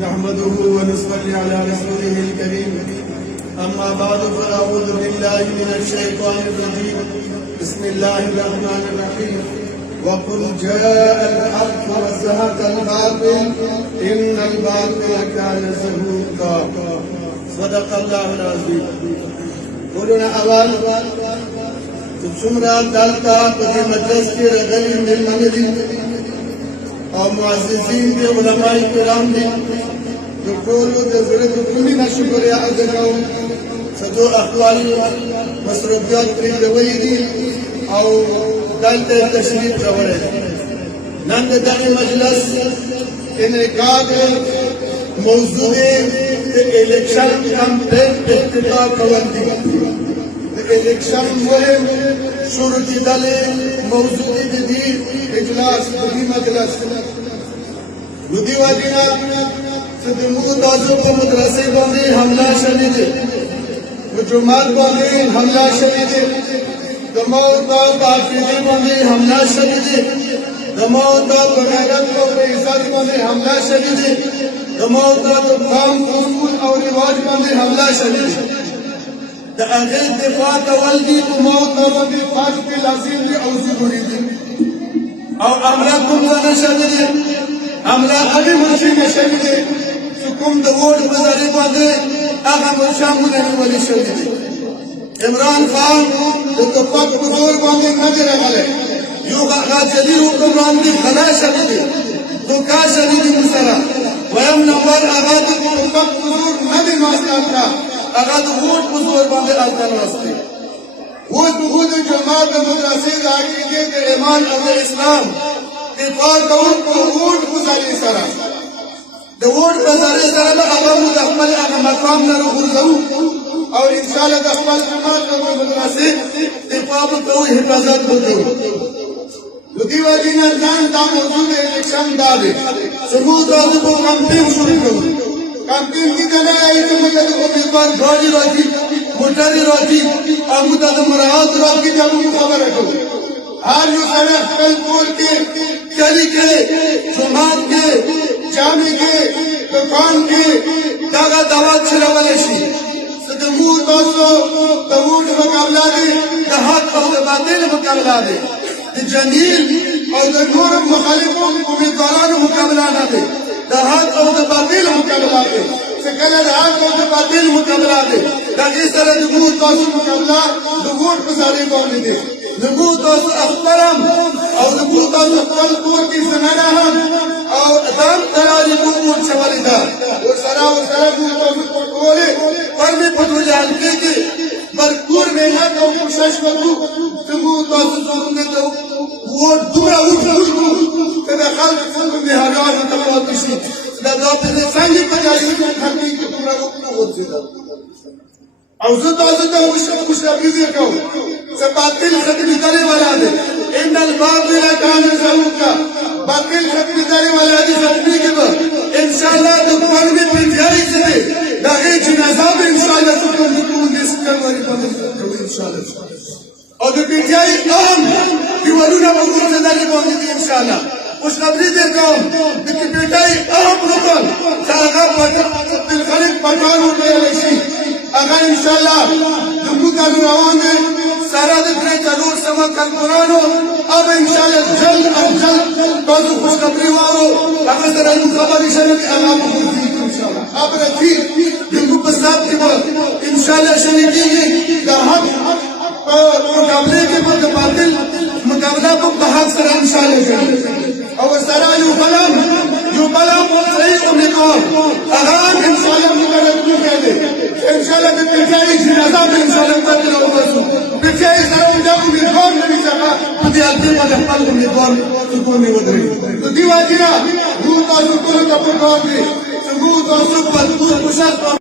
नहमदुहु व नुसल्ली अला रसूलिहिल करीम अम्मा बाद फअऊज़ु बिल्लाहि मिनश शैतानिर रजीम बिस्मिल्लाहिर रहमानिर रहीम वक़ुल जाअल हक़्क़ु व ज़हक़ल बातिल इन्नल बातिला काना ज़हूक़ा सदक़ल्लाहुल अज़ीम। बोलो ना आवाज़ शुमरा दालता पति मजलिस के रगली मिलमदी और मुअज़्ज़िज़ीन के उलमाए किराम ने जो कोलो दे ज़रूरत कुली ना शुक्रिया अदा करो सदो अक़वाल मसरूफियत की रवैदी और दालते तशरीफ रवड़े नंद दानी मजलिस इनेकाद मौजूदे इलेक्शन कैंपेन इब्तिदा कवंदी इलेक्शन मुहिम शुरू की दले मौजूदी जदीद इजलास बुधी मजलिस बुधी वादिना सदमू ताजो को मदरसे बंदे हमला शदीद जुमात बंदे हमला शदीद दमौता ताफीदी बंदे हमला शदीद दमौता बगैरत को बेइज्जत बंदे हमला शदीद दमौता तो काम उसूल और रिवाज बंदे हमला शदीद अगर दिफा तवल्दी तो मौत नबी फाज के लाजिम ने औज़ु बुरीदी और अमला कुम ज़ना शदीद अमला अभी मुशी में शदीद सुकुम द वोट बजारे बांधे आगा मुशामुल ने वाली शदीद इमरान खान तो पक बुजुर्ग बांधे नजर वाले युवा का जली हुक्मरान की खला शदीद तो का शदीद मुसरा वयम नंबर आगा तो पक बुजुर्ग नबी मास्टर का अगर वोट बुजुर्ग बांधे आजकल वास्ते वो खुद जमात मदरसे आगे के ईमान और इस्लाम इत्फाक कौन को वोट गुजारी सरा द वोट गुजारी सरा में अवाम मुदखल अगर मकाम न रुज़ू और इंशाल्लाह दखल जमात और मदरसे इत्फाक को हिफाजत होती दुदी वाली ने जान दाम मौजूद इलेक्शन दावे सबूत और को कैंपेन शुरू करो कैंपेन की तरह एक मतलब उम्मीदवार गाड़ी रोकी मोटरी रोकी और मुद्दा मराहत रोकी जब खबर रखो हर जो सड़क कल पोल के चली के जुमात के जामे के दुकान के दागा दावत चला वाले शी सदमू दोस्तों तवूट मुकाबला दे हक और बातिल मुकाबला दे जमील और नूर मुखालिफों उम्मीदवारों मुकाबला ना दे हक और बातिल मुकाबला दे सकल हक और बातिल मुकाबला दे ताकि सर नमू दोस्त मुकाबला वोट गुजारे कौन दे नमू दोस्त अखबरम और नमू दोस्त अखबर कोर की सनाना हम और दाम तरारी वोट सवालिदा और सरा बोले पर में पटो जान के भरपूर मेहनत और कोशिश करूं नमू दोस्त ने तो वोट दूरा उठ तदखल में हजार तमाशी لا ضابط ثاني بجاي خلي كبر وزيدا او زد مش بيذكو سباطل خدمه داري ولا ده ان الباطل كان زهوقا باطل خدمه داري ولا ده خدمه كده ان شاء الله تكون بتجاري سي ده جنازه ان شاء الله تكون ديسكر وري ان شاء الله और जो पीटीआई अहम युवानुना मौजूद ज़िंदगी पहुंची थी इंशाल्लाह उस नबी दे कौम कि पीटीआई अहम रुकन सागा अब्दुल खलीक पठान और मेरे अगर इंशाल्लाह दुनिया का दुआओं में सारा दिन जरूर समझ कर कुरानो अब इंशाल्लाह जल्द अब जल्द बाजू खुशखबरी वालो अगर जरा खबर इंशाल्लाह आवाम को दी इंशाल्लाह अब रखी दुनिया पर साथ के बाद इंशाल्लाह शरीकी का हक मुकाबले के बाद बातिल मुकाबला को बहाल सरा इंशाल्लाह और सरा जो बलम सही उम्मीदवार अगर इंशाल्लाह मुकर्रर कर दे इंशाल्लाह पिछाई जनाजा में इंशाल्लाह बातिल होगा पिछाई सरा जब उम्मीदवार नहीं सका मुझे अंतिम पल उम्मीदवार सुकून में उतरे तो दीवार गिरा रूह का सुकून का पुकार दे सबूत और सब पर कुशल